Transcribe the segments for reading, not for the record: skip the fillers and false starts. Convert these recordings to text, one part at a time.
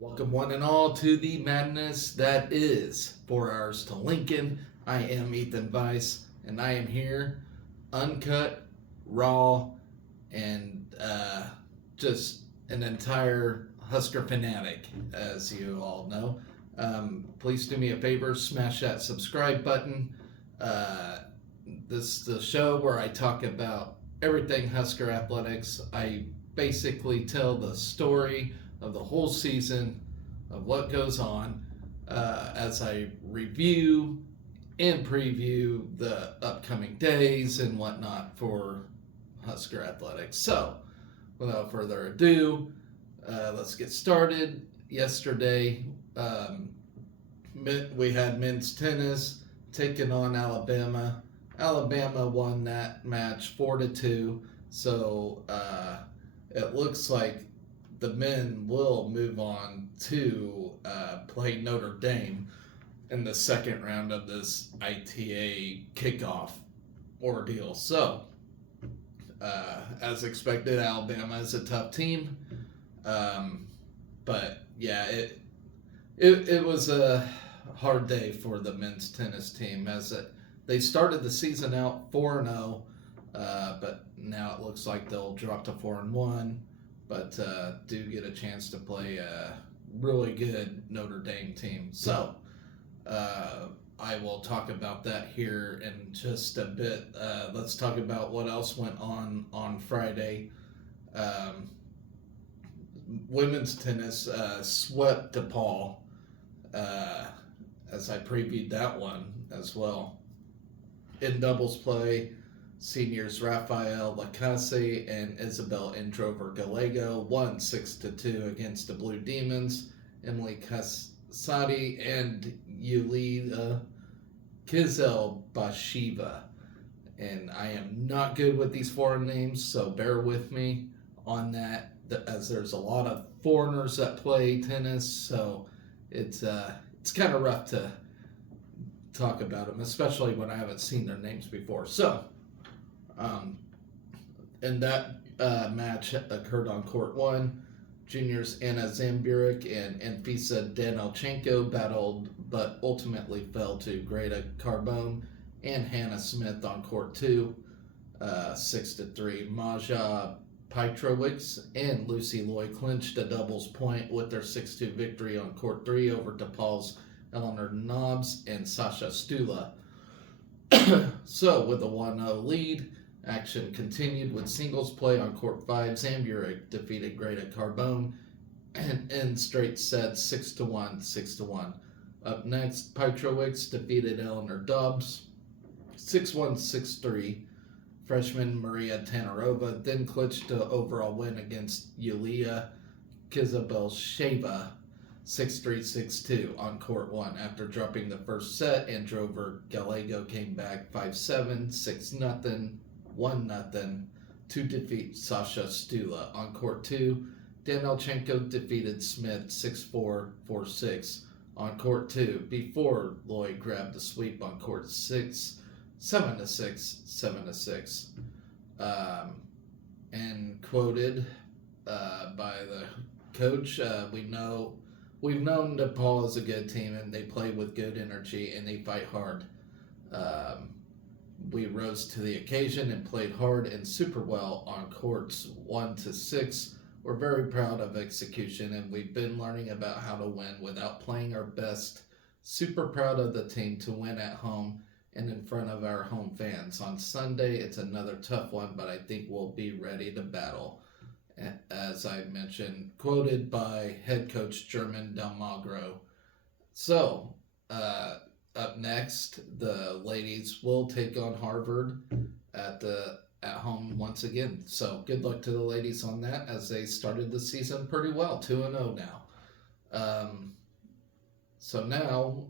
Welcome, one and all, to the madness that is 4 Hours to Lincoln. I am Ethan Weiss, and I am here, uncut, raw, and just an entire Husker fanatic, as you all know. Please do me a favor, smash that subscribe button. Uh, this is the show where I talk about everything Husker athletics. I basically tell the story of the whole season, of what goes on, as I review and preview the upcoming days and whatnot for Husker athletics. So, without further ado, let's get started. Yesterday, we had men's tennis taking on Alabama. Alabama won that match 4-2. So it looks like the men will move on to play Notre Dame in the second round of this ITA kickoff ordeal. So, as expected, Alabama is a tough team. But yeah, it was a hard day for the men's tennis team as they started the season out 4-0, but now it looks like they'll drop to 4-1, but do get a chance to play a really good Notre Dame team. So I will talk about that here in just a bit. Let's talk about what else went on Friday. Um, Women's tennis swept DePaul, as I previewed that one as well. In doubles play, seniors Rafael Lacasse and Isabel Indrover Gallego won 6-2 against the Blue Demons. Emily Casati and Yulia Kizel Bashiva. And I am not good with these foreign names, so bear with me on that, as there's a lot of foreigners that play tennis, so it's kind of rough to talk about them, especially when I haven't seen their names before. So, and that match occurred on court one. Juniors Anna Zamburik and Anfisa Danilchenko battled, but ultimately fell to Greta Carbone and Hannah Smith on court two, 6-3. Maja Petrowicz and Lucy Loy clinched a doubles point with their 6-2 victory on court three over DePaul's Eleanor Nobbs and Sasha Stula. So, with a 1-0 lead, action continued with singles play on court 5. Zamburik defeated Greta Carbone and in straight sets 6-1, 6-1. Up next, Petrowicz defeated Eleanor Dobbs 6-1, 6-3. Freshman Maria Tanarova then clinched the overall win against Yulia Kizabelsheva 6-3, 6-2 on court one. After dropping the first set, Androver Gallego came back 5-7, 6-0, 1-0 to defeat Sasha Stula. On court two, Danilchenko defeated Smith 6-4, 4-6 on court two before Lloyd grabbed the sweep on court six, 7-6, 7-6. And quoted by the coach, we've known DePaul is a good team and they play with good energy and they fight hard. We rose to the occasion and played hard and super well on courts 1-6. We're very proud of execution and we've been learning about how to win without playing our best. Super proud of the team to win at home and in front of our home fans. On Sunday, it's another tough one, but I think we'll be ready to battle. As I mentioned, quoted by head coach German Delmagro. So, up next, the ladies will take on Harvard at home once again. So, good luck to the ladies on that, as they started the season pretty well, 2-0 now. So now,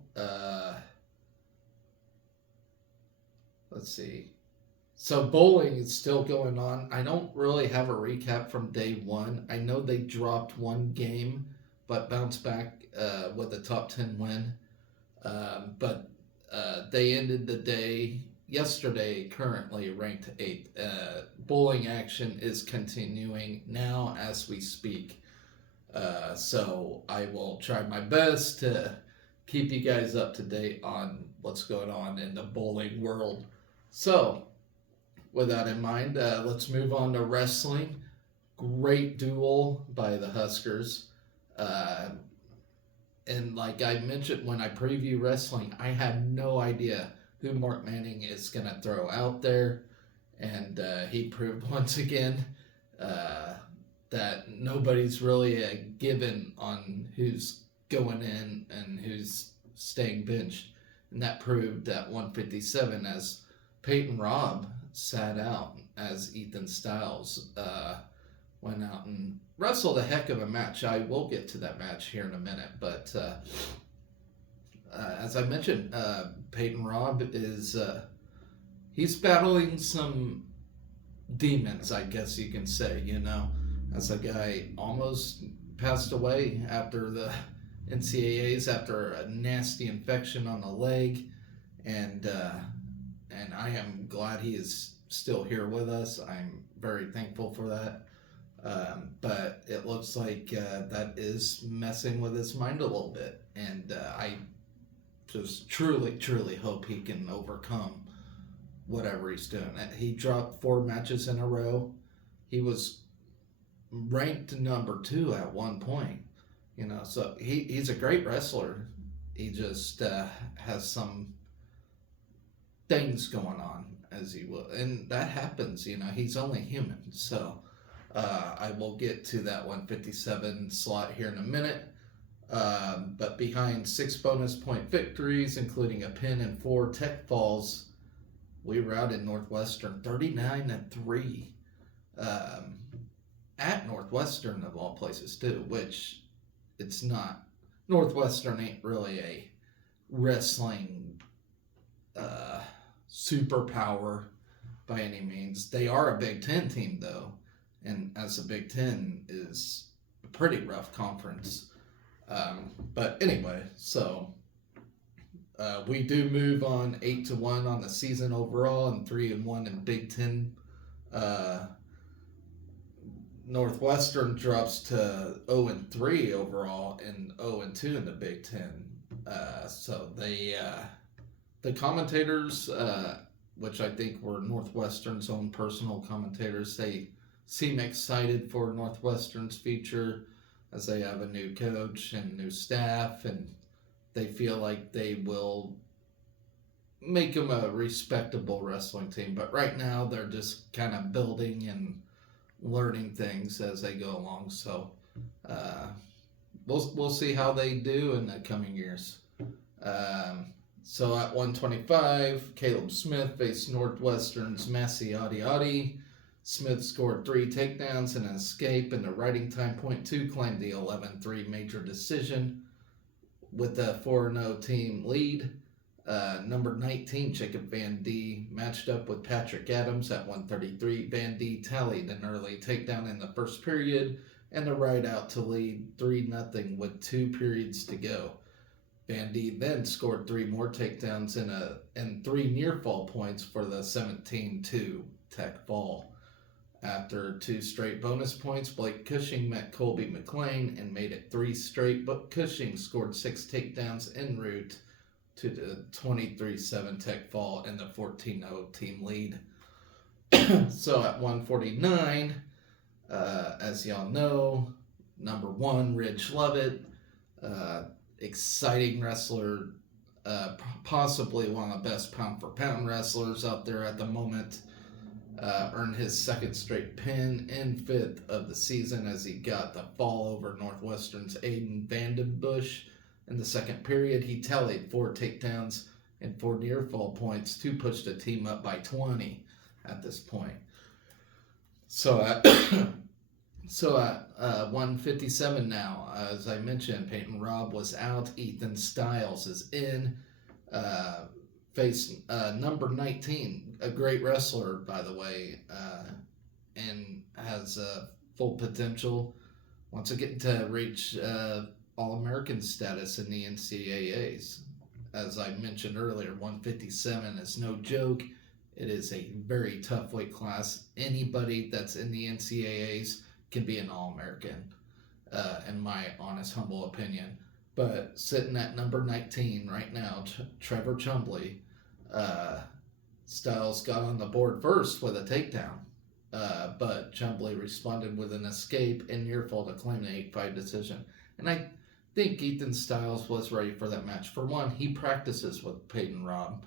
let's see. So bowling is still going on. I don't really have a recap from day one. I know they dropped one game, but bounced back with a top 10 win. But they ended the day yesterday currently ranked 8th. Bowling action is continuing now as we speak. So I will try my best to keep you guys up to date on what's going on in the bowling world. So, with that in mind, let's move on to wrestling. Great duel by the Huskers. Uh, and like I mentioned when I preview wrestling, I had no idea who Mark Manning is going to throw out there. And he proved once again uh, that nobody's really a given on who's going in and who's staying benched. And that proved at 157 as Peyton Robb sat out as Ethan Styles went out and wrestled a heck of a match. I will get to that match here in a minute, but as I mentioned, Peyton Robb is he's battling some demons, I guess you can say. As a guy almost passed away after the NCAAs after a nasty infection on the leg, and I am glad he is still here with us. I'm very thankful for that. But it looks like that is messing with his mind a little bit, and I just truly hope he can overcome whatever he's doing. He dropped 4 matches in a row. He was ranked number 2 at one point. So he's a great wrestler. He just has some things going on, as he will, and that happens. He's only human. So I will get to that 157 slot here in a minute. But behind 6 bonus point victories, including a pin and 4 tech falls, we routed Northwestern 39-3 at Northwestern of all places too, which it's not. Northwestern ain't really a wrestling superpower by any means. They are a Big Ten team though, and as a Big Ten is a pretty rough conference. But anyway, so we do move on 8-1 on the season overall and 3-1 in Big Ten. Northwestern drops to 0-3 overall and 0-2 in the Big Ten. So the commentators, which I think were Northwestern's own personal commentators, they seem excited for Northwestern's future as they have a new coach and new staff, and they feel like they will make them a respectable wrestling team. But right now, they're just kind of building and learning things as they go along. So we'll see how they do in the coming years. So at 125, Caleb Smith faced Northwestern's Massi Adi. Smith scored 3 takedowns and an escape, and the Riding Time .2 claimed the 11-3 major decision with the 4-0 team lead. Number 19, Jacob Van D matched up with Patrick Adams at 133. Van D tallied an early takedown in the first period and a ride out to lead 3-0 with 2 periods to go. Van D then scored 3 more takedowns and 3 near fall points for the 17-2 tech fall. After 2 straight bonus points, Blake Cushing met Colby McLean and made it 3 straight, but Cushing scored 6 takedowns en route to the 23-7 tech fall and the 14-0 team lead. So at 149, as y'all know, number 1, Ridge Lovett, exciting wrestler, possibly one of the best pound-for-pound wrestlers out there at the moment. Earned his 2nd straight pin and 5th of the season as he got the fall over Northwestern's Aiden Vandenbush. In the second period, he tallied 4 takedowns and 4 near fall points to push the team up by 20 at this point. So at 157 now, as I mentioned, Peyton Robb was out. Ethan Styles is in. Faced number 19, a great wrestler, by the way, and has full potential once again to reach All-American status in the NCAAs. As I mentioned earlier, 157 is no joke. It is a very tough weight class. Anybody that's in the NCAAs can be an All-American. in my honest, humble opinion. But sitting at number 19 right now, Trevor Chumbley, uh, Styles got on the board first with a takedown. But Chumbley responded with an escape and near fall to claim the 8-5 decision. And I think Ethan Styles was ready for that match. For one, he practices with Peyton Robb.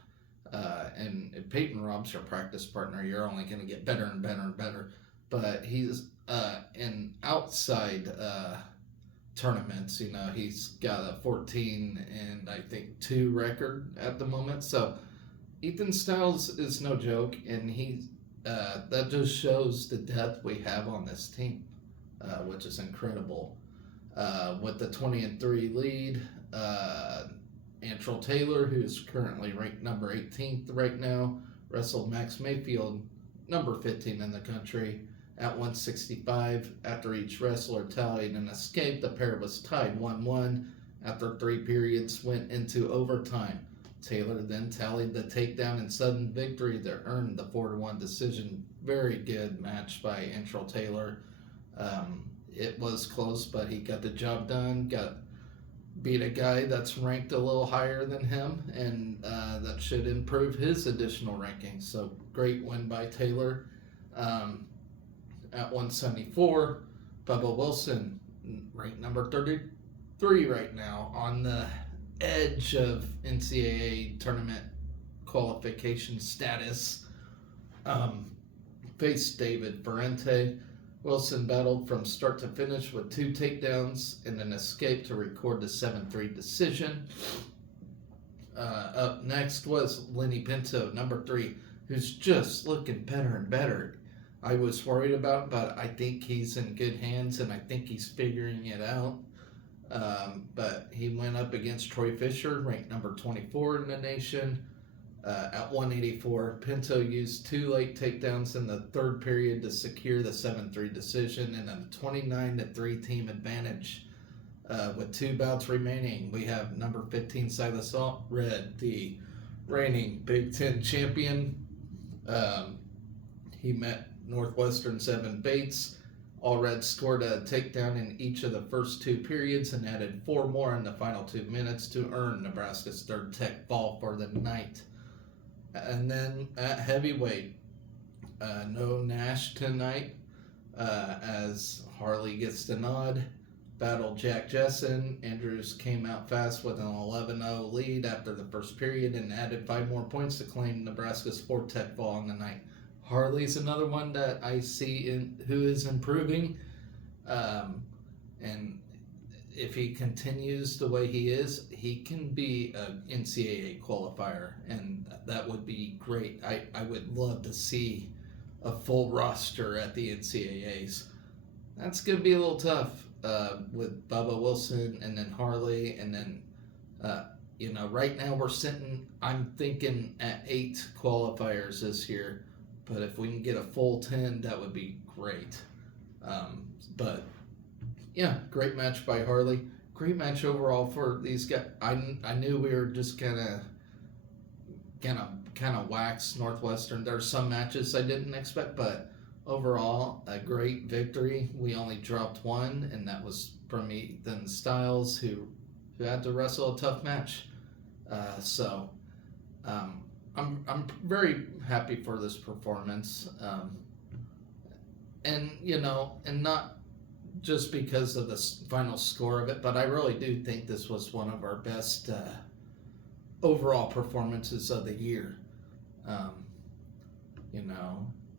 And if Peyton Robb's your practice partner, you're only going to get better and better and better. But he's in outside tournaments, he's got a 14 and I think 2 record at the moment. So Ethan Styles is no joke, and that just shows the depth we have on this team, which is incredible. With the 20-3 lead, Antrell Taylor, who's currently ranked number 18th right now, wrestled Max Mayfield, number 15 in the country, at 165. After each wrestler tallied an escape, the pair was tied 1-1. After 3 periods went into overtime. Taylor then tallied the takedown and sudden victory that earned the 4-1 decision. Very good match by Antrell Taylor. It was close, but he got the job done. Beat a guy that's ranked a little higher than him, and that should improve his additional rankings. So great win by Taylor. At 174, Bubba Wilson, ranked number 33 right now, on the edge of NCAA tournament qualification status, faced David Ferrante. Wilson battled from start to finish with 2 takedowns and an escape to record the 7-3 decision. Up next was Lenny Pinto, number 3, who's just looking better and better. I was worried about him, but I think he's in good hands, and I think he's figuring it out. But he went up against Troy Fisher, ranked number 24 in the nation. At 184, Pinto used 2 late takedowns in the 3rd period to secure the 7-3 decision and a 29-3 team advantage. With 2 bouts remaining, we have number 15 Silas Red, the reigning Big Ten champion. He met Northwestern's Evan Bates. Allred scored a takedown in each of the first 2 periods and added 4 more in the final 2 minutes to earn Nebraska's 3rd tech fall for the night. And then at heavyweight, no Nash tonight, as Harley gets the nod. Battled Jack Jessen. Andrews came out fast with an 11-0 lead after the first period and added 5 more points to claim Nebraska's 4th tech fall on the night. Harley's another one that I see who is improving, and if he continues the way he is, he can be an NCAA qualifier, and that would be great. I would love to see a full roster at the NCAAs. That's going to be a little tough with Bubba Wilson and then Harley, and then, right now I'm thinking at 8 qualifiers this year. But if we can get a full 10, that would be great. But yeah, great match by Harley. Great match overall for these guys. I knew we were just gonna wax Northwestern. There's some matches I didn't expect, but overall a great victory. We only dropped 1, and that was from Ethan Styles, who had to wrestle a tough match. I'm very happy for this performance, and not just because of the final score of it, but I really do think this was one of our best overall performances of the year.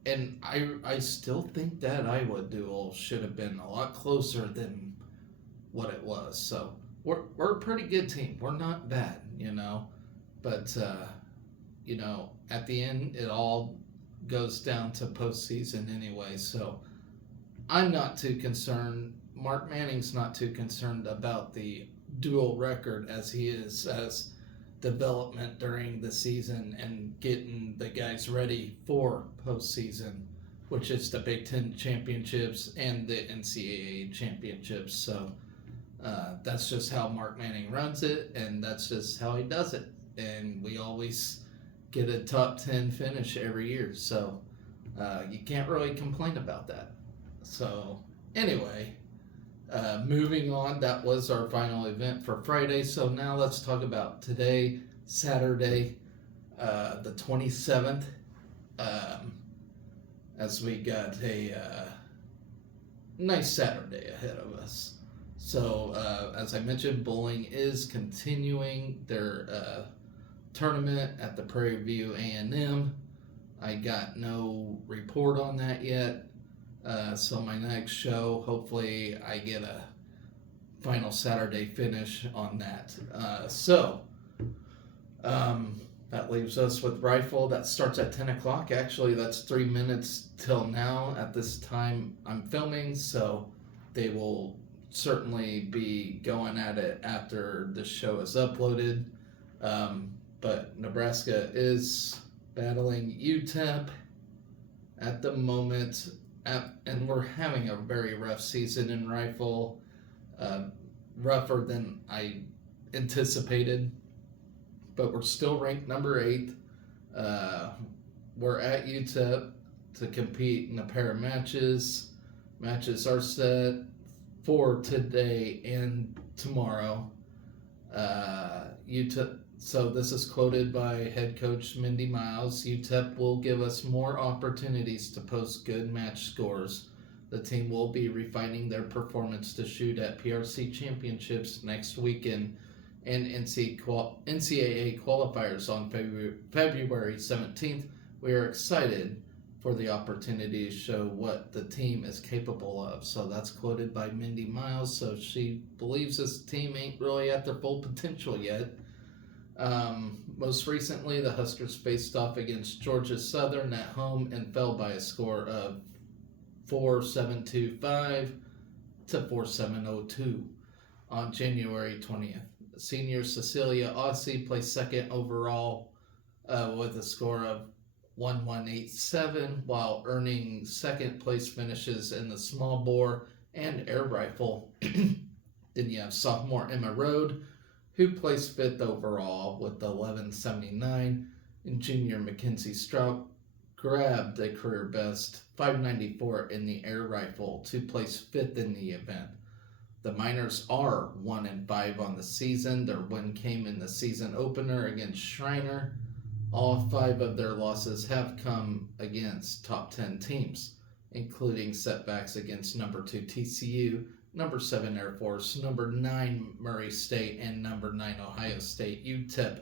And I still think that Iowa duel should have been a lot closer than what it was. So we're a pretty good team. We're not bad, but. At the end, it all goes down to postseason anyway. So I'm not too concerned. Mark Manning's not too concerned about the dual record as he is as development during the season and getting the guys ready for postseason, which is the Big Ten championships and the NCAA championships. So that's just how Mark Manning runs it, and that's just how he does it. And we always get a top 10 finish every year. So you can't really complain about that. So anyway, Moving on, that was our final event for Friday. So now let's talk about today, Saturday, the 27th, um, as we got a nice Saturday ahead of us. So, as I mentioned, bowling is continuing their tournament at the Prairie View A&M. I got no report on that yet. So my next show, hopefully, I get a final Saturday finish on that. Um, that leaves us with rifle. That starts at 10 o'clock. Actually, that's 3 minutes till now at this time I'm filming. So they will certainly be going at it after the show is uploaded. But Nebraska is battling UTEP at the moment, and we're having a very rough season in rifle, uh, rougher than I anticipated, but we're still ranked number 8. Uh, we're at UTEP to compete in a pair of matches. Matches are set for today and tomorrow. UTEP. So this is quoted by head coach Mindy Miles. UTEP will give us more opportunities to post good match scores. The team will be refining their performance to shoot at PRC championships next weekend and NCAA qualifiers on February 17th. We are excited for the opportunity to show what the team is capable of. So that's quoted by Mindy Miles. So she believes this team ain't really at their full potential yet. Most recently, the Huskers faced off against Georgia Southern at home and fell by a score of 4-7-2-5 to 4-7-0-2 on January 20th. Senior Cecilia Aussie placed second overall with a score of 1-1-8-7, while earning second place finishes in the small bore and air rifle. Then you have sophomore Emma Rode, who placed fifth overall with 11.79, and junior Mackenzie Strout grabbed a career best 5.94 in the air rifle to place fifth in the event. The Miners are 1-5 on the season. Their win came in the season opener against Schreiner. All 5 of their losses have come against top 10 teams, including setbacks against number 2 TCU, number 7 Air Force, number 9 Murray State, and number 9 Ohio State. UTEP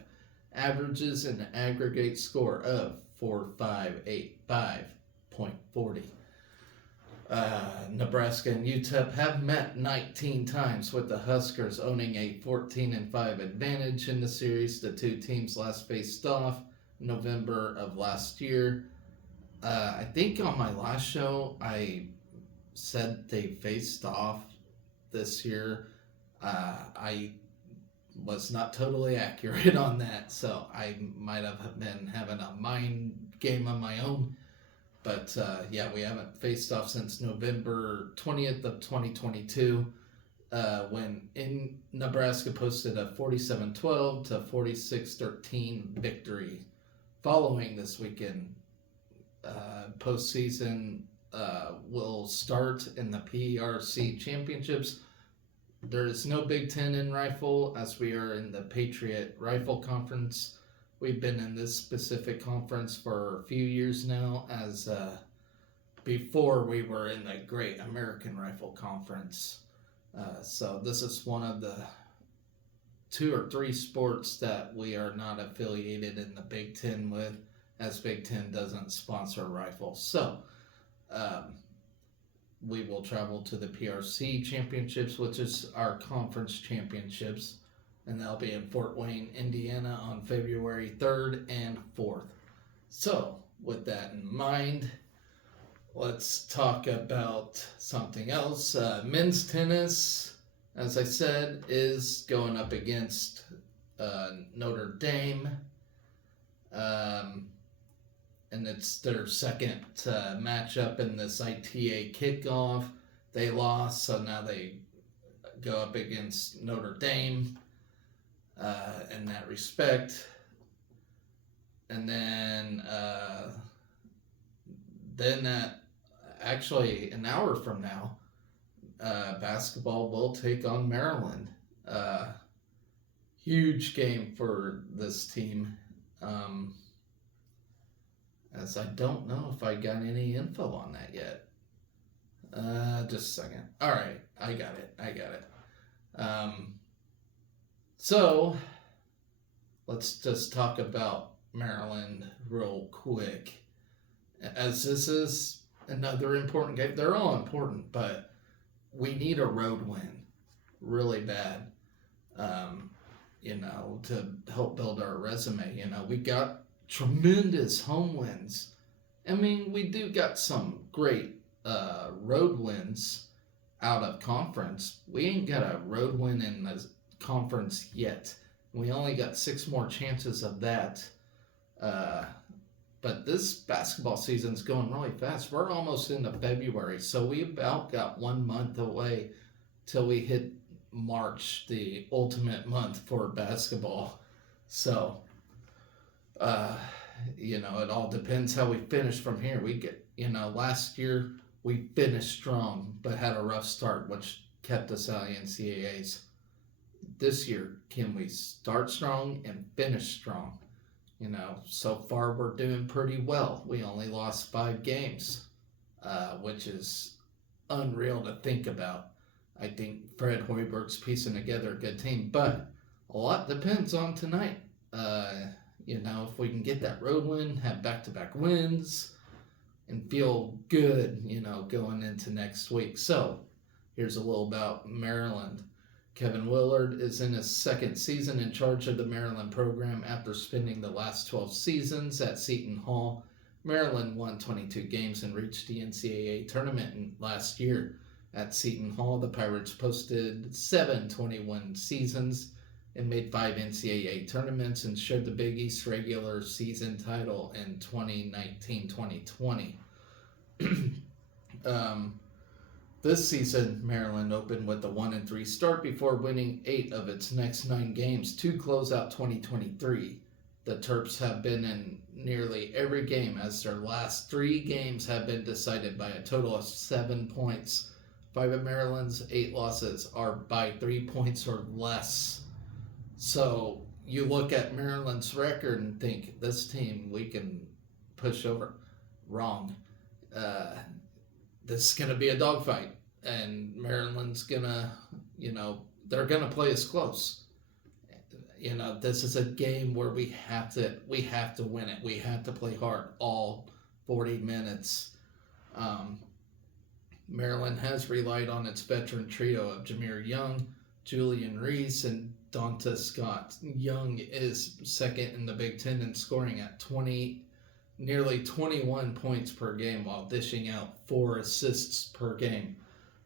averages an aggregate score of 4.585.40. Nebraska and UTEP have met 19 times, with the Huskers owning a 14-5 advantage in the series. The two teams last faced off November of last year. I think on my last show I said they faced off this year. I was not totally accurate on that, so I might have been having a mind game of my own. But yeah, we haven't faced off since November 20th of 2022, when in Nebraska posted a 47-12 to 46-13 victory. Following this weekend, postseason will start in the PRC championships. There is no Big Ten in rifle, as we are in the Patriot Rifle Conference. We've been in this specific conference for a few years now, as before we were in the Great American Rifle Conference. So this is one of the 2 or 3 sports that we are not affiliated in the Big Ten with, as Big Ten doesn't sponsor rifles. So we will travel to the PRC championships, which is our conference championships, and they'll be in Fort Wayne, Indiana on February 3rd and 4th. So, with that in mind, let's talk about something else. Men's tennis, as I said, is going up against Notre Dame. And it's their second matchup in this ITA kickoff. They lost, so now they go up against Notre Dame in that respect. And then actually an hour from now, basketball will take on Maryland. Uh, Huge game for this team. Um, as I don't know if I got any info on that yet. Just a second. All right, I got it. Um, so let's just talk about Maryland real quick, as this is another important game. They're all important, but we need a road win really bad. Um, to help build our resume. We got tremendous home wins. I mean, we do got some great road wins out of conference. We ain't got a road win in the conference yet. We only got 6 more chances of that. Uh, but this basketball season's going really fast. We're almost into February, so we about got 1 month away till we hit March, the ultimate month for basketball. So, it all depends how we finish from here. We get, last year we finished strong, but had a rough start, which kept us out of NCAAs. This year, can we start strong and finish strong? So far we're doing pretty well. We only lost 5 games, which is unreal to think about. I think Fred Hoiberg's piecing together a good team, but a lot depends on tonight. If we can get that road win, have back-to-back wins, and feel good, going into next week. So, here's a little about Maryland. Kevin Willard is in his 2nd season in charge of the Maryland program after spending the last 12 seasons at Seton Hall. Maryland won 22 games and reached the NCAA tournament last year. At Seton Hall, the Pirates posted 7 21 seasons and made 5 NCAA tournaments and shared the Big East regular season title in 2019-2020. This season, Maryland opened with a 1-3 start before winning 8 of its next 9 games to close out 2023. The Terps have been in nearly every game, as their last 3 games have been decided by a total of 7 points. 5 of Maryland's 8 losses are by 3 points or less. So you look at Maryland's record and think, this team we can push over. Wrong. This is going to be a dogfight. And Maryland's going to, they're going to play us close. This is a game where we have to win it. We have to play hard all 40 minutes. Maryland has relied on its veteran trio of Jameer Young, Julian Reese, and Donta Scott. Young is 2nd in the Big Ten in scoring at nearly 21 points per game while dishing out 4 assists per game.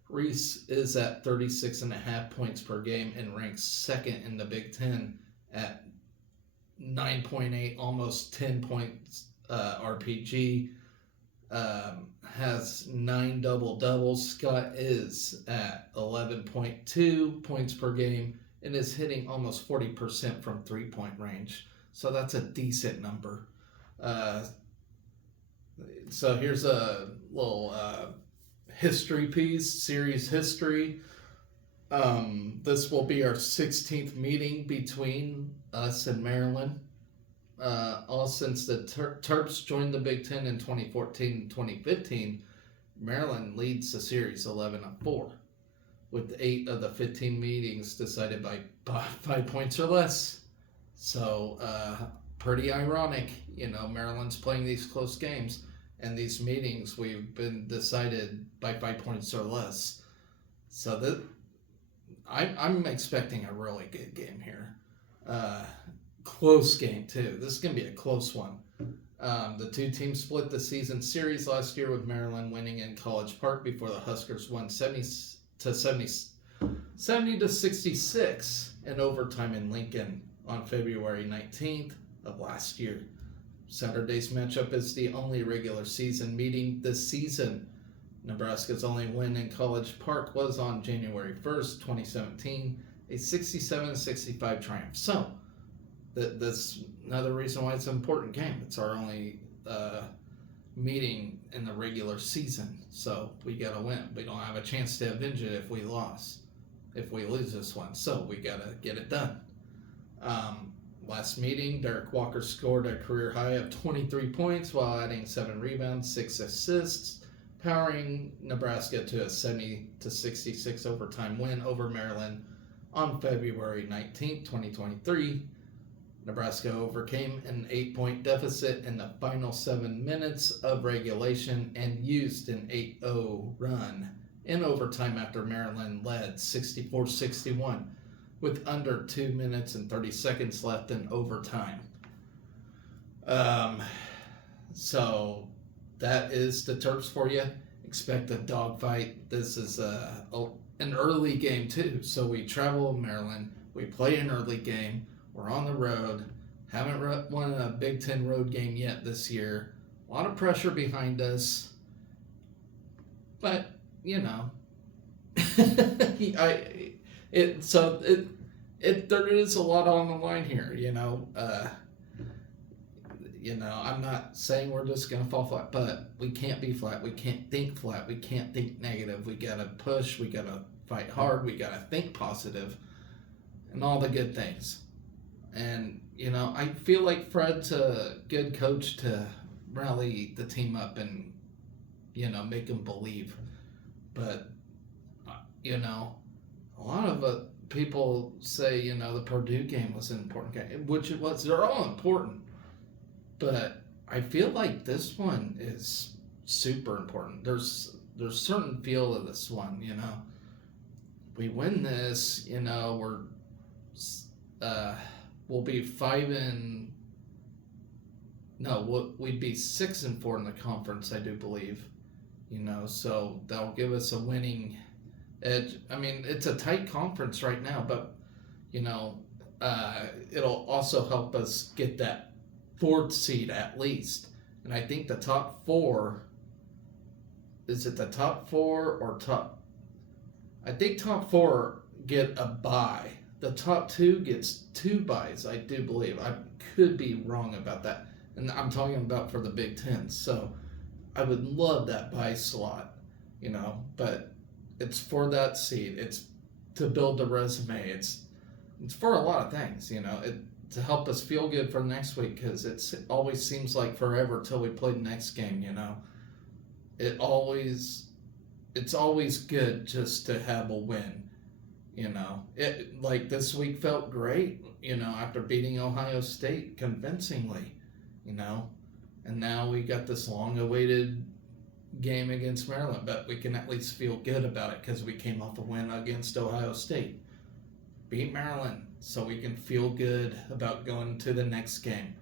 Reese is at 36.5 points per game and ranks 2nd in the Big Ten at 9.8, almost 10 points RPG. Has 9 double-doubles. Scott is at 11.2 points per game and is hitting almost 40% from 3-point range. So that's a decent number. So here's a little history piece, series history. This will be our 16th meeting between us and Maryland. All since the Terps joined the Big Ten in 2014 and 2015, Maryland leads the series 11-4, with 8 of the 15 meetings decided by 5 points or less. So, pretty ironic, Maryland's playing these close games, and these meetings we've been decided by 5 points or less. So I'm expecting a really good game here. Close game too. This is going to be a close one. The 2 teams split the season series last year, with Maryland winning in College Park before the Huskers won 70-66 in overtime in Lincoln on February 19th of last year. Saturday's matchup is the only regular season meeting this season. Nebraska's only win in College Park was on January 1st, 2017, a 67-65 triumph. So, that's another reason why it's an important game. It's our only meeting in the regular season, so we gotta win. We don't have a chance to avenge it if we lose this one, so we gotta get it done. Last meeting, Derek Walker scored a career high of 23 points while adding 7 rebounds, 6 assists, powering Nebraska to a 70-66 overtime win over Maryland on February 19th, 2023. Nebraska overcame an 8-point deficit in the final 7 minutes of regulation and used an 8-0 run in overtime after Maryland led 64-61 with under 2 minutes and 30 seconds left in overtime. So that is the Terps for you. Expect a dogfight. This is an early game too. So we travel to Maryland. We play an early game. We're on the road. Haven't won a Big Ten road game yet this year. A lot of pressure behind us. But, you know, there is a lot on the line here, you know. I'm not saying we're just gonna fall flat, but we can't be flat. We can't think flat. We can't think negative. We gotta push. We gotta fight hard. We gotta think positive, and all the good things. And you know, I feel like Fred's a good coach to rally the team up and make them believe. But a lot of people say the Purdue game was an important game, which it was. They're all important. But I feel like this one is super important. There's certain feel of this one, We win this, we'll be we'd be 6-4 in the conference, I do believe. So that'll give us a winning edge. I mean, it's a tight conference right now, but it'll also help us get that 4th seed at least. And I think the top 4, is it the top 4 or top? I think top 4 get a bye. The top 2 gets 2 byes, I do believe. I could be wrong about that. And I'm talking about for the Big Ten. So I would love that bye slot, but it's for that seed. It's to build the resume. It's for a lot of things, to help us feel good for next week, because it always seems like forever till we play the next game, It's always good just to have a win, It, like this week felt great, after beating Ohio State convincingly, And now we got this long-awaited game against Maryland, but we can at least feel good about it because we came off a win against Ohio State. Beat Maryland, so we can feel good about going to the next game,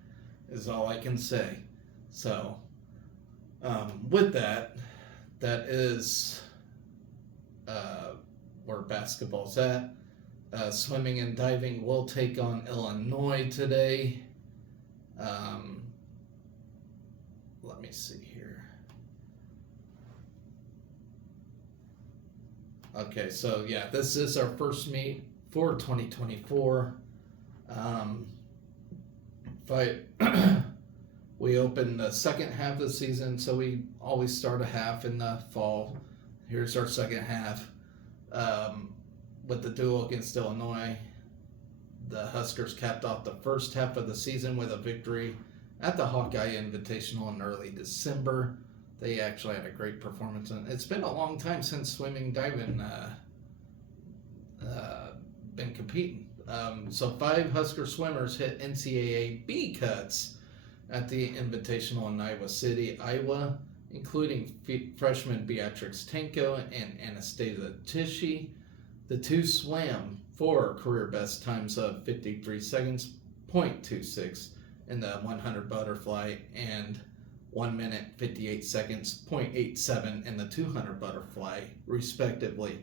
is all I can say. So, with that is where basketball's at. Swimming and diving will take on Illinois today. Let me see here. Okay, so yeah, this is our first meet for 2024. We open the second half of the season, so we always start a half in the fall. Here's our second half. With the duel against Illinois, the Huskers capped off the first half of the season with a victory at the Hawkeye Invitational in early December. They actually had a great performance, and it's been a long time since swimming, diving been competing. So 5 Husker swimmers hit NCAA B cuts at the Invitational in Iowa City, Iowa, including freshman Beatrix Tanko and Anastasia Tichy. The 2 swam for career best times of 53 seconds, 0.26 in the 100 butterfly and 1 minute 58 seconds, 0.87 in the 200 butterfly, respectively.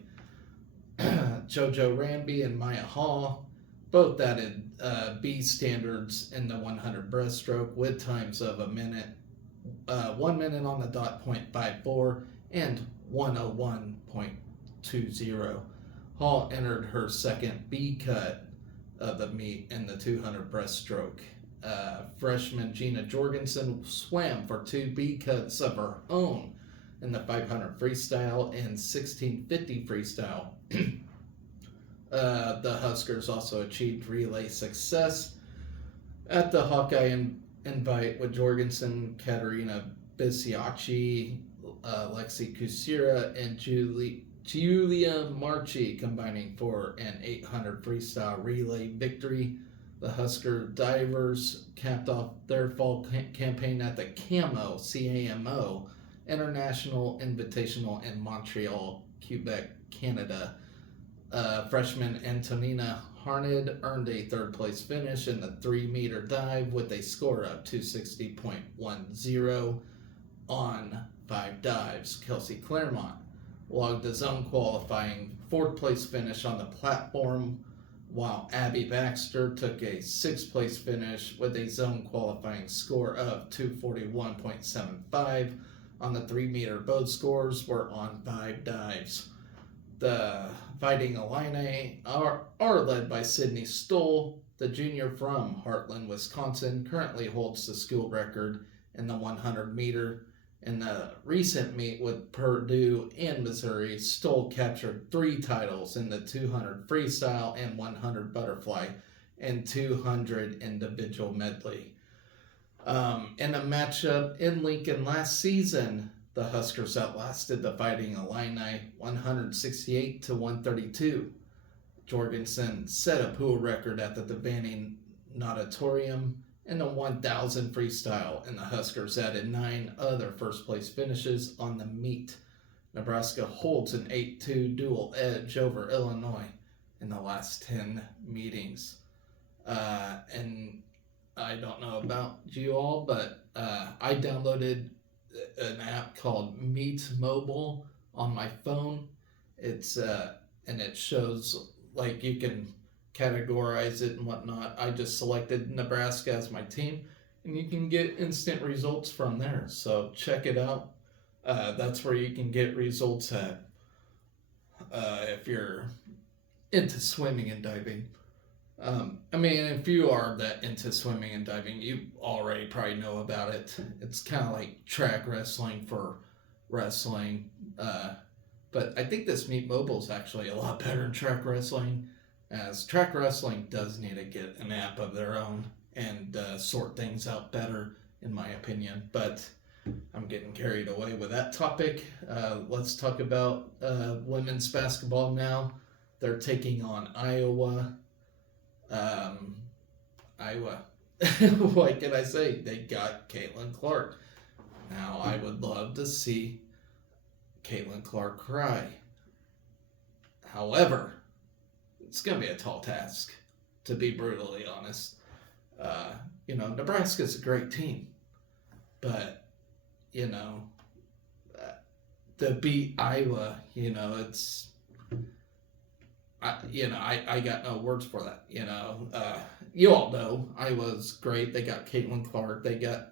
JoJo Ranby and Maya Hall both added B standards in the 100 breaststroke with times of 1 minute on the dot, 0.54 and 101.20. Hall entered her second B cut of the meet in the 200 breaststroke. Freshman Gina Jorgensen swam for 2 B cuts of her own in the 500 freestyle and 1650 freestyle. The Huskers also achieved relay success at the Hawkeye Invite with Jorgensen, Katerina Bisiacci, Lexi Kusira, and Julia Marchi combining for an 800 freestyle relay victory. The Husker divers capped off their fall campaign at the CAMO International Invitational in Montreal, Quebec, Canada. Freshman Antonina Harned earned a third place finish in the 3-meter dive with a score of 260.10 on 5 dives. Kelsey Claremont logged his own qualifying 4th place finish on the platform, while Abby Baxter took a 6th place finish with a zone qualifying score of 241.75 on the 3-meter. Both scores were on 5 dives. The Fighting Illini are led by Sydney Stoll. The junior from Heartland, Wisconsin, currently holds the school record in the 100 meter. In the recent meet with Purdue and Missouri, Stoll captured 3 titles in the 200 freestyle and 100 butterfly and 200 individual medley. In a matchup in Lincoln last season, the Huskers outlasted the Fighting Illini 168-132. Jorgensen set a pool record at the Devaney Natatorium in the 1,000 freestyle, and the Huskers added 9 other first-place finishes on the meet. Nebraska holds an 8-2 dual edge over Illinois in the last 10 meetings. And I don't know about you all, but I downloaded an app called Meet Mobile on my phone. It's and it shows, like, you can categorize it and whatnot. I just selected Nebraska as my team, and you can get instant results from there. So check it out. That's where you can get results at if you're into swimming and diving. I mean, if you are that into swimming and diving, you already probably know about it. It's kind of like track wrestling for wrestling. But I think this Meet Mobile is actually a lot better than track wrestling, as track wrestling does need to get an app of their own and sort things out better, in my opinion. But I'm getting carried away with that topic. Let's talk about women's basketball now. They're taking on Iowa. What can I say? They got Caitlin Clark. Now, I would love to see Caitlin Clark cry. However, it's going to be a tall task, to be brutally honest. Nebraska's a great team, but, to beat Iowa, it's... I got no words for that. You all know Iowa's great. They got Caitlin Clark. They got,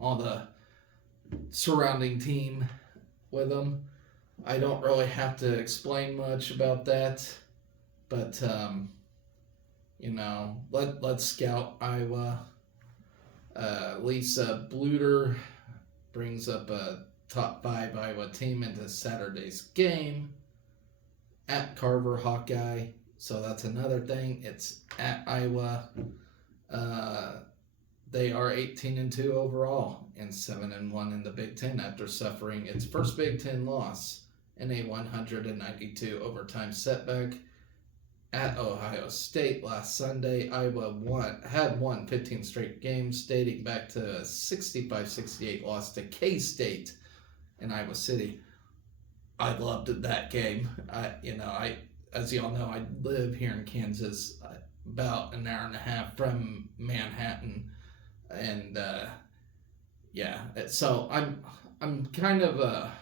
all the surrounding team with them. I don't really have to explain much about that. But, let's scout Iowa. Lisa Bluter brings up a top 5 Iowa team into Saturday's game at Carver Hawkeye. So that's another thing. It's at Iowa. They are 18-2 overall and 7-1 in the Big Ten after suffering its first Big Ten loss in a 192 overtime setback at Ohio State last Sunday. Iowa had won 15 straight games dating back to a 65-68 loss to K-State in Iowa City. I loved that game. As you all know, I live here in Kansas, about an hour and a half from Manhattan, and so I'm kind of a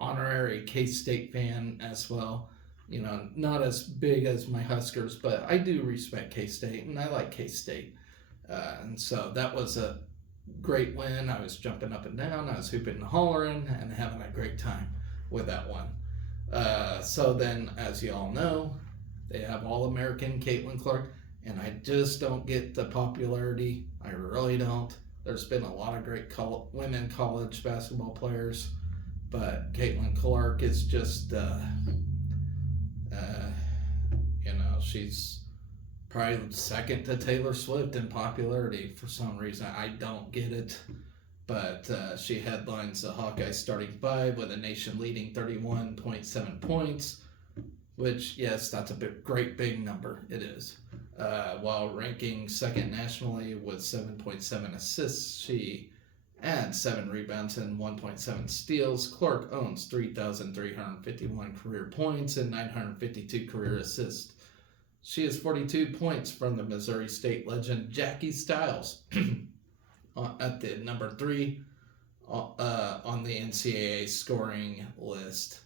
honorary K-State fan as well. Not as big as my Huskers, but I do respect K-State, and I like K-State. And so that was a great win. I was jumping up and down. I was hooping and hollering and having a great time with that one. So then, as you all know, they have All-American Caitlin Clark, and I just don't get the popularity. I really don't. There's been a lot of great women college basketball players, but Caitlin Clark is just, uh, she's probably second to Taylor Swift in popularity for some reason. I don't get it. But she headlines the Hawkeye starting five with a nation leading 31.7 points, which, yes, that's a great big number. It is. While ranking second nationally with 7.7 assists, she adds 7 rebounds and 1.7 steals. Clark owns 3,351 career points and 952 career assists. She has 42 points from the Missouri State legend Jackie Stiles at the number 3 on the NCAA scoring list.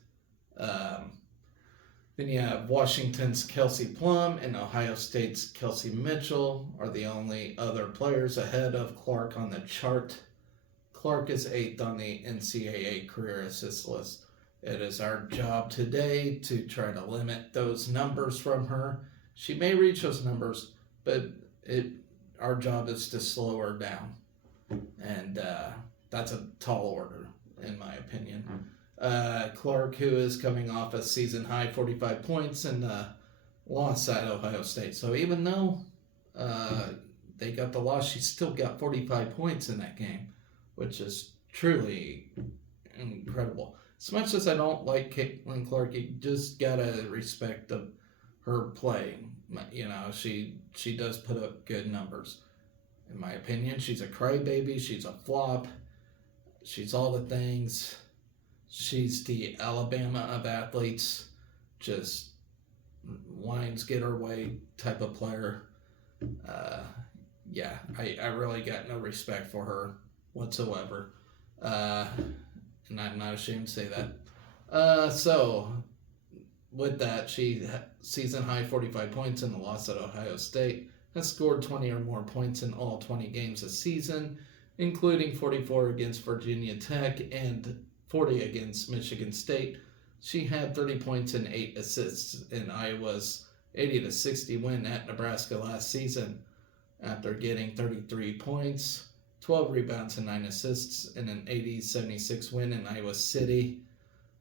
Then you have Washington's Kelsey Plum and Ohio State's Kelsey Mitchell are the only other players ahead of Clark on the chart. Clark is 8th on the NCAA career assist list. It is our job today to try to limit those numbers from her. She may reach those numbers, but our job is to slow her down. And that's a tall order, in my opinion. Clark, who is coming off a season high 45 points and loss at Ohio State. So even though they got the loss, she still got 45 points in that game, which is truly incredible. As much as I don't like Caitlin Clark, you just gotta respect her playing. She does put up good numbers. In my opinion, she's a crybaby. She's a flop. She's all the things. She's the Alabama of athletes. Just whines, get her way type of player. I really got no respect for her whatsoever. And I'm not ashamed to say that. So, with that, she season high 45 points in the loss at Ohio State. Has scored 20 or more points in all 20 games this season, including 44 against Virginia Tech and 40 against Michigan State. She had 30 points and 8 assists in Iowa's 80-60 win at Nebraska last season after getting 33 points, 12 rebounds and 9 assists in an 80-76 win in Iowa City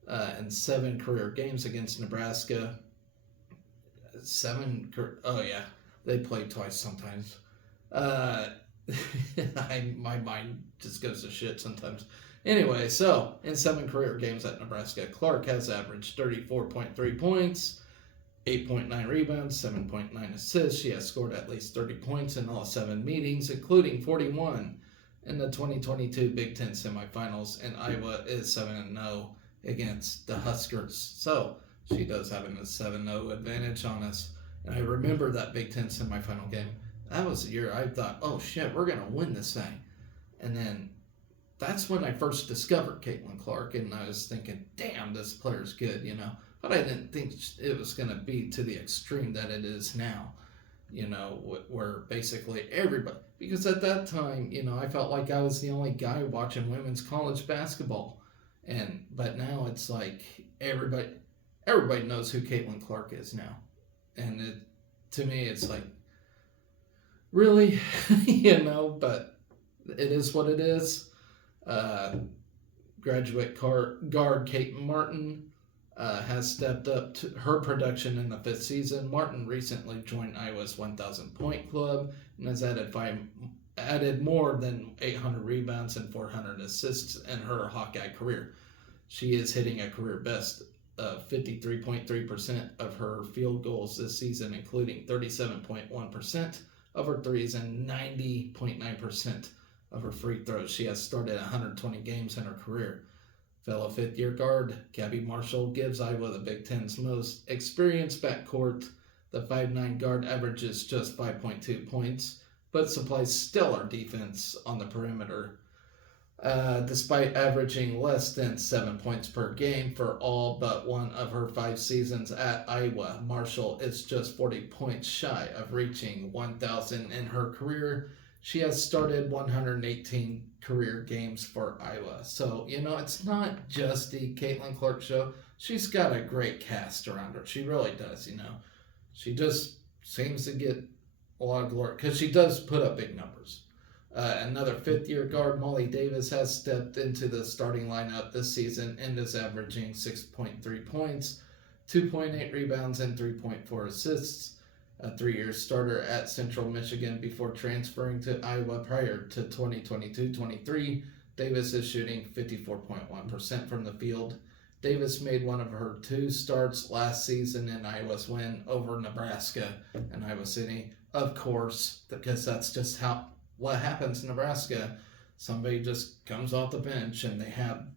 and 7 career games against Nebraska. They play twice sometimes. My mind just goes to shit sometimes. Anyway, so in 7 career games at Nebraska, Clark has averaged 34.3 points, 8.9 rebounds, 7.9 assists. She has scored at least 30 points in all 7 meetings, including 41 in the 2022 Big Ten semifinals, and Iowa is 7-0 against the Huskers. So she does have a 7-0 advantage on us. And I remember that Big Ten semifinal game. That was the year I thought, oh shit, we're going to win this thing. And then that's when I first discovered Caitlin Clark, and I was thinking, damn, this player's good, But I didn't think it was going to be to the extreme that it is now, where basically everybody, because at that time, I felt like I was the only guy watching women's college basketball. But now it's like everybody knows who Caitlin Clark is now. And to me, it's like, really? But it is what it is. Graduate guard Kate Martin has stepped up to her production in the 5th season. Martin recently joined Iowa's 1,000 point club and has added more than 800 rebounds and 400 assists in her Hawkeye career. She is hitting a career best of 53.3% of her field goals this season, including 37.1% of her threes and 90.9% of her free throws. She has started 120 games in her career. Fellow 5th-year guard Gabby Marshall gives Iowa the Big Ten's most experienced backcourt. The 5'9" guard averages just 5.2 points, but supplies stellar defense on the perimeter. Despite averaging less than 7 points per game for all but one of her 5 seasons at Iowa, Marshall is just 40 points shy of reaching 1,000 in her career. She has started 118 career games for Iowa. So, it's not just the Caitlin Clark show. She's got a great cast around her. She really does, She just seems to get a lot of glory because she does put up big numbers. Another fifth-year guard, Molly Davis, has stepped into the starting lineup this season and is averaging 6.3 points, 2.8 rebounds, and 3.4 assists. A 3-year starter at Central Michigan before transferring to Iowa prior to 2022-23. Davis is shooting 54.1% from the field. Davis made one of her 2 starts last season in Iowa's win over Nebraska and Iowa City. Of course, because that's just what happens in Nebraska. Somebody just comes off the bench and they have,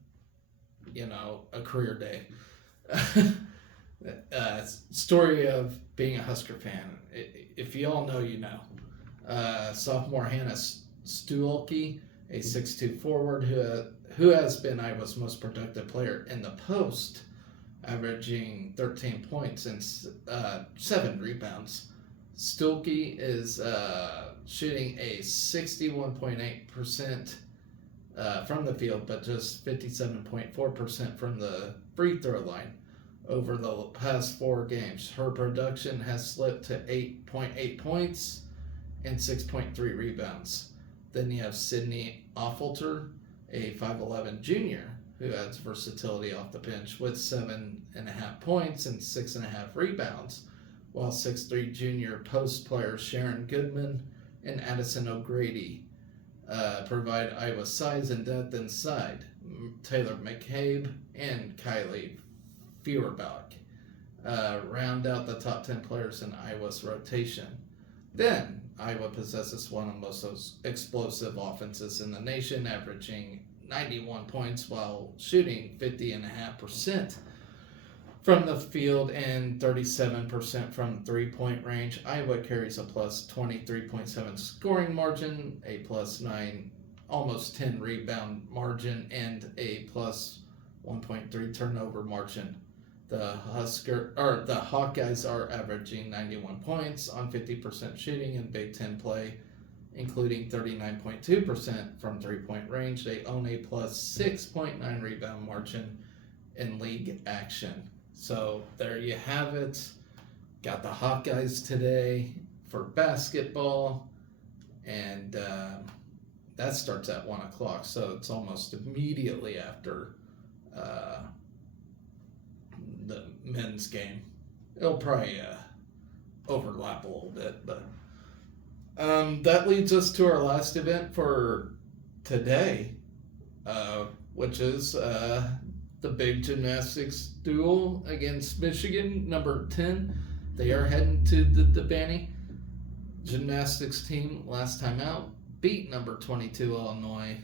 a career day. Story of being a Husker fan. If you all know, you know. Sophomore Hannah Stuelke, a 6'2 forward who has been Iowa's most productive player in the post, averaging 13 points and 7 rebounds. Stuelke is shooting a 61.8% from the field, but just 57.4% from the free throw line over the past 4 games. Her production has slipped to 8.8 points and 6.3 rebounds. Then you have Sydney Offelter, a 5'11 junior who adds versatility off the bench with 7.5 points and 6.5 rebounds, while 6'3 junior post players Sharon Goodman and Addison O'Grady provide Iowa size and depth inside. Taylor McCabe and Kylie Feuerbach round out the top 10 players in Iowa's rotation. Then, Iowa possesses one of the most explosive offenses in the nation, averaging 91 points while shooting 50.5% from the field and 37% from three-point range. Iowa carries a plus 23.7 scoring margin, a plus 9, almost 10 rebound margin, and a plus 1.3 turnover margin. The Hawkeyes are averaging 91 points on 50% shooting in Big Ten play, including 39.2% from three-point range. They own a plus 6.9 rebound margin in league action. So there you have it. Got the Hawkeyes today for basketball, and that starts at 1 o'clock, so it's almost immediately after the men's game. It'll probably overlap a little bit, but that leads us to our last event for today, which is the big gymnastics duel against Michigan, number 10. They are heading to the Banny gymnastics team last time out, beat number 22 Illinois.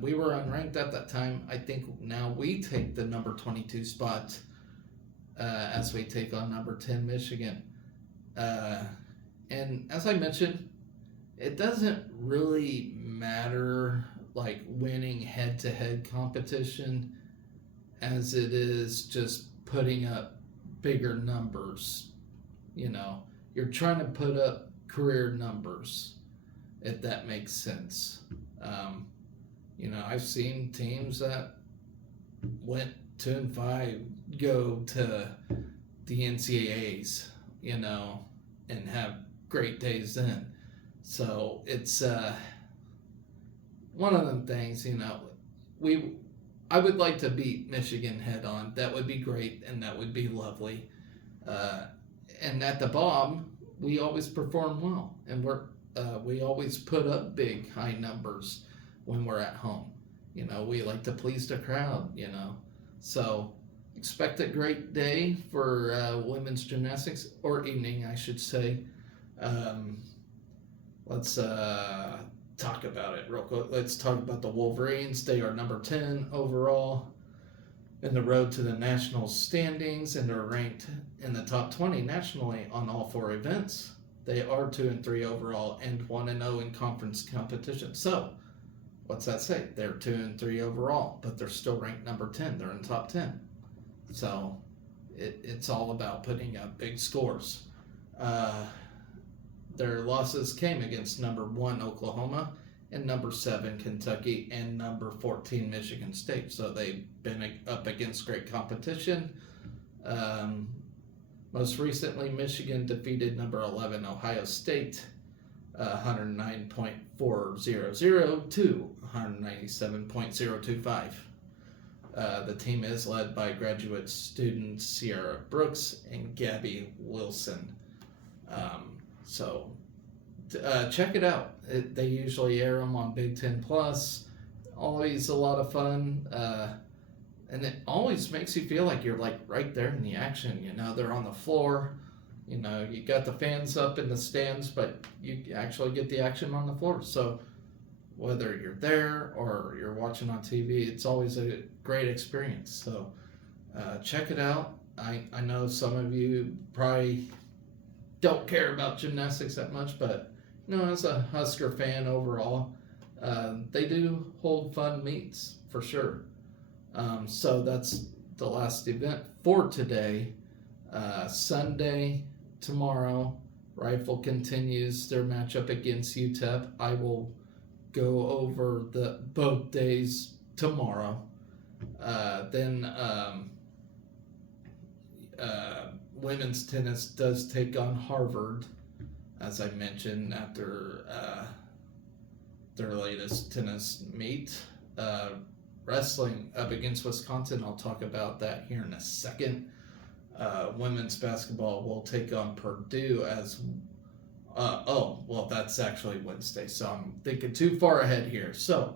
We were unranked at that time. I think now we take the number 22 spot as we take on number 10 Michigan. And as I mentioned, it doesn't really matter like winning head-to-head competition as it is just putting up bigger numbers. You're trying to put up career numbers, if that makes sense. I've seen teams that went 2-5 go to the NCAAs, and have great days then. So it's one of them things, I would like to beat Michigan head on. That would be great, and that would be lovely. And at the Bob, we always perform well, and we always put up big, high numbers when we're at home. We like to please the crowd, So expect a great day for women's gymnastics, or evening, I should say. Let's talk about it real quick. Let's talk about the Wolverines. They are number 10 overall in the road to the national standings, and they're ranked in the top 20 nationally on all 4 events. They are 2-3 overall and 1-0 in conference competition. So, what's that say? They're 2-3 overall, but they're still ranked number 10. They're in the top 10. So, it's all about putting up big scores. Their losses came against number 1 Oklahoma and number 7 Kentucky and number 14 Michigan State. So they've been up against great competition. Most recently, Michigan defeated number 11 Ohio State 109.400 to 197.025. The team is led by graduate students Sierra Brooks and Gabby Wilson. So check it out. They usually air them on Big Ten Plus. Always a lot of fun. And it always makes you feel like you're like right there in the action. You know, they're on the floor. You know, you got the fans up in the stands, but you actually get the action on the floor. So whether you're there or you're watching on TV, it's always a great experience. So check it out. I know some of you probably don't care about gymnastics that much, but you know, as a Husker fan overall, they do hold fun meets for sure. So that's the last event for today. Sunday, tomorrow, Rifle continues their matchup against UTEP. I will go over the both days tomorrow. Then women's tennis does take on Harvard, as I mentioned, after their latest tennis meet. Wrestling up against Wisconsin, I'll talk about that here in a second. Women's basketball will take on Purdue as that's actually Wednesday, so I'm thinking too far ahead here. So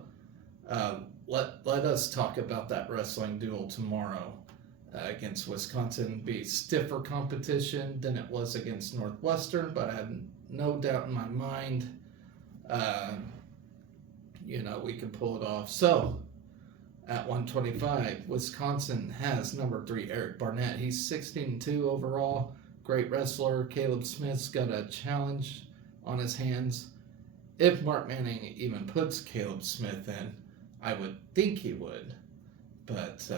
let us talk about that wrestling duel tomorrow against Wisconsin. Be stiffer competition than it was against Northwestern, but I have no doubt in my mind we can pull it off. So at 125, Wisconsin has number 3 Eric Barnett. He's 16-2 overall. Great wrestler. Caleb Smith's got a challenge on his hands. If Mark Manning even puts Caleb Smith in, I would think he would. But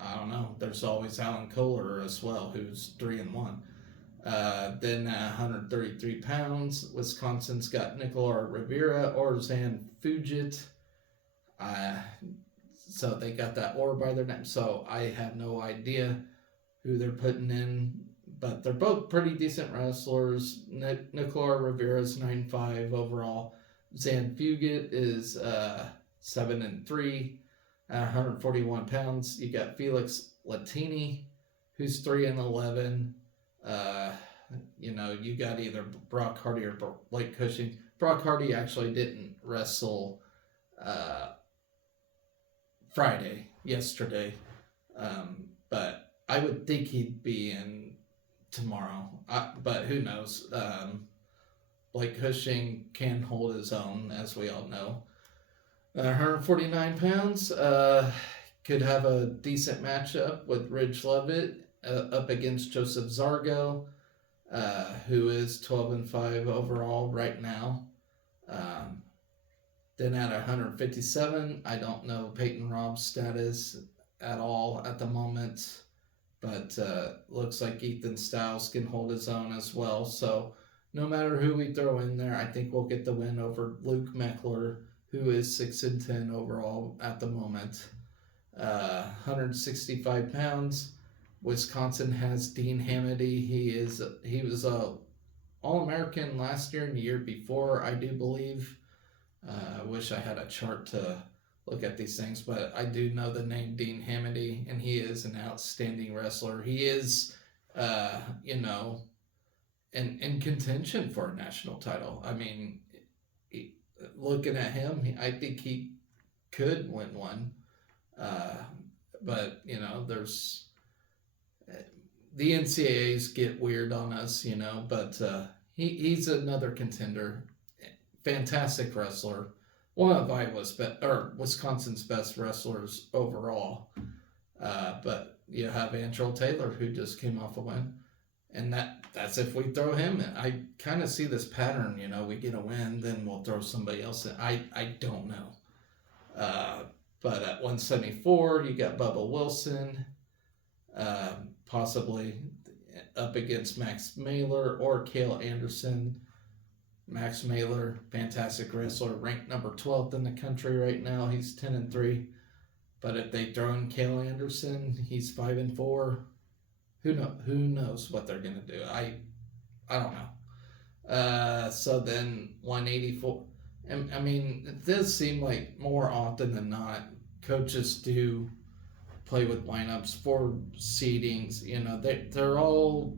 I don't know. There's always Alan Kohler as well, who's 3-1. Then at 133 pounds, Wisconsin's got Nicola Rivera or Zan Fugit. So they got that or by their name. So I have no idea who they're putting in, but they're both pretty decent wrestlers. Nicola Rivera's 9-5 overall. Zan Fugit is 7-3 at 141 pounds. You got Felix Latini, who's 3-11. You got either Brock Hardy or Blake Cushing. Brock Hardy actually didn't wrestle yesterday, but I would think he'd be in tomorrow. But who knows? Blake Cushing can hold his own, as we all know. 149 pounds, could have a decent matchup with Ridge Levitt up against Joseph Zargo, who is 12-5 overall right now. Then at 157, I don't know Peyton Robb's status at all at the moment, but looks like Ethan Stiles can hold his own as well. So no matter who we throw in there, I think we'll get the win over Luke Meckler, who is 6-10 overall at the moment. 165 pounds. Wisconsin has Dean Hamady. He was a All-American last year and the year before, I do believe. I wish I had a chart to look at these things, but I do know the name Dean Hamady, and he is an outstanding wrestler. He is, in contention for a national title. I mean, looking at him, I think he could win one. But, there's... The NCAAs get weird on us, but he's another contender. Fantastic wrestler. One of Wisconsin's best wrestlers overall. But you have Antrell Taylor, who just came off a win. And that's if we throw him in. I kind of see this pattern, we get a win, then we'll throw somebody else in. I don't know. But at 174, you got Bubba Wilson, possibly up against Max Mailer or Cale Anderson. Max Mailer, fantastic wrestler, ranked number 12th in the country right now. He's 10-3. But if they throw in Cale Anderson, he's 5-4. Who knows what they're gonna do? I don't know. So then 184. And I mean, it does seem like more often than not, coaches do play with lineups for seedings. You know, they're all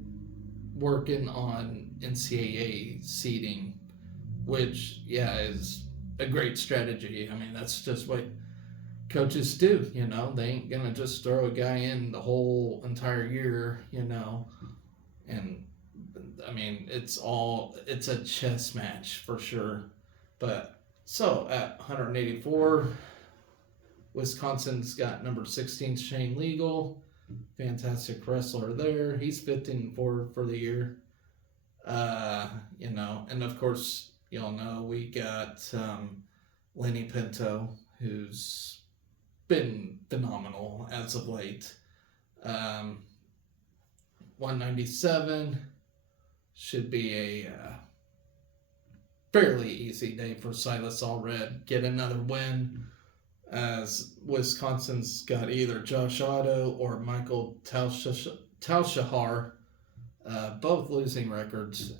working on NCAA seeding, which yeah is a great strategy. I mean, that's just what coaches do. You know, they ain't gonna just throw a guy in the whole entire year. You know, and I mean, it's a chess match for sure. But so at 184, Wisconsin's got number 16 Shane Legal, fantastic wrestler there. He's 15-4 for the year. Uh, you know, and of course, y'all know we got Lenny Pinto, who's been phenomenal as of late. Um, 197 should be a fairly easy day for Silas Allred. Get another win, as Wisconsin's got either Josh Otto or Michael Talshahar, both losing records.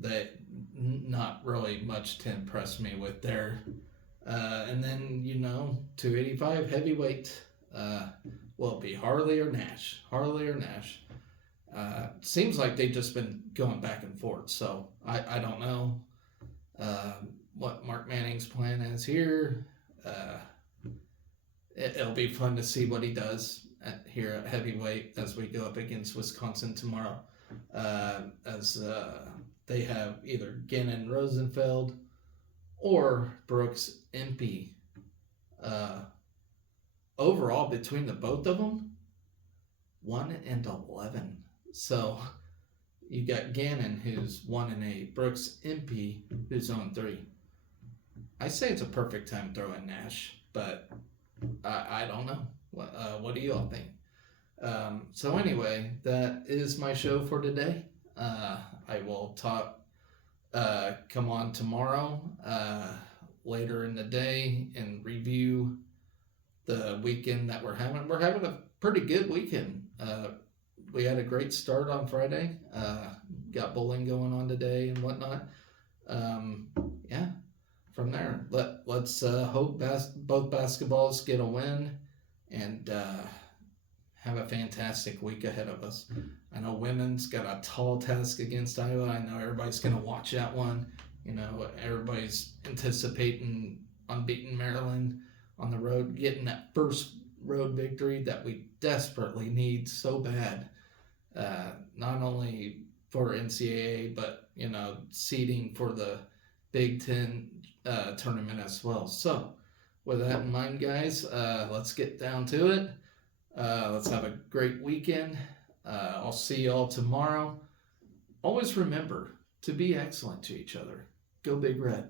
That not really much to impress me with there. And then, you know, 285 heavyweight. Will it be Harley or Nash? Harley or Nash? Seems like they've just been going back and forth. So I don't know what Mark Manning's plan is here. It'll be fun to see what he does here at heavyweight as we go up against Wisconsin tomorrow. As they have either Gannon Rosenfeld or Brooks Impey. Overall, between the both of them, 1-11. So you got Gannon, who's 1-8, Brooks Impey, who's 0-3. I say it's a perfect time to throw in Nash, but I don't know. What do you all think? So anyway, that is my show for today. I will come on tomorrow later in the day and review the weekend that we're having. We're having a pretty good weekend. We had a great start on Friday. Got bowling going on today and whatnot. Yeah, from there, let's hope both basketballs get a win and have a fantastic week ahead of us. I know women's got a tall task against Iowa. I know everybody's going to watch that one. You know, everybody's anticipating unbeaten Maryland on the road, getting that first road victory that we desperately need so bad. Not only for NCAA, but, you know, seeding for the Big Ten tournament as well. So, with that in mind, guys, let's get down to it. Let's have a great weekend. I'll see y'all tomorrow. Always remember to be excellent to each other. Go Big Red.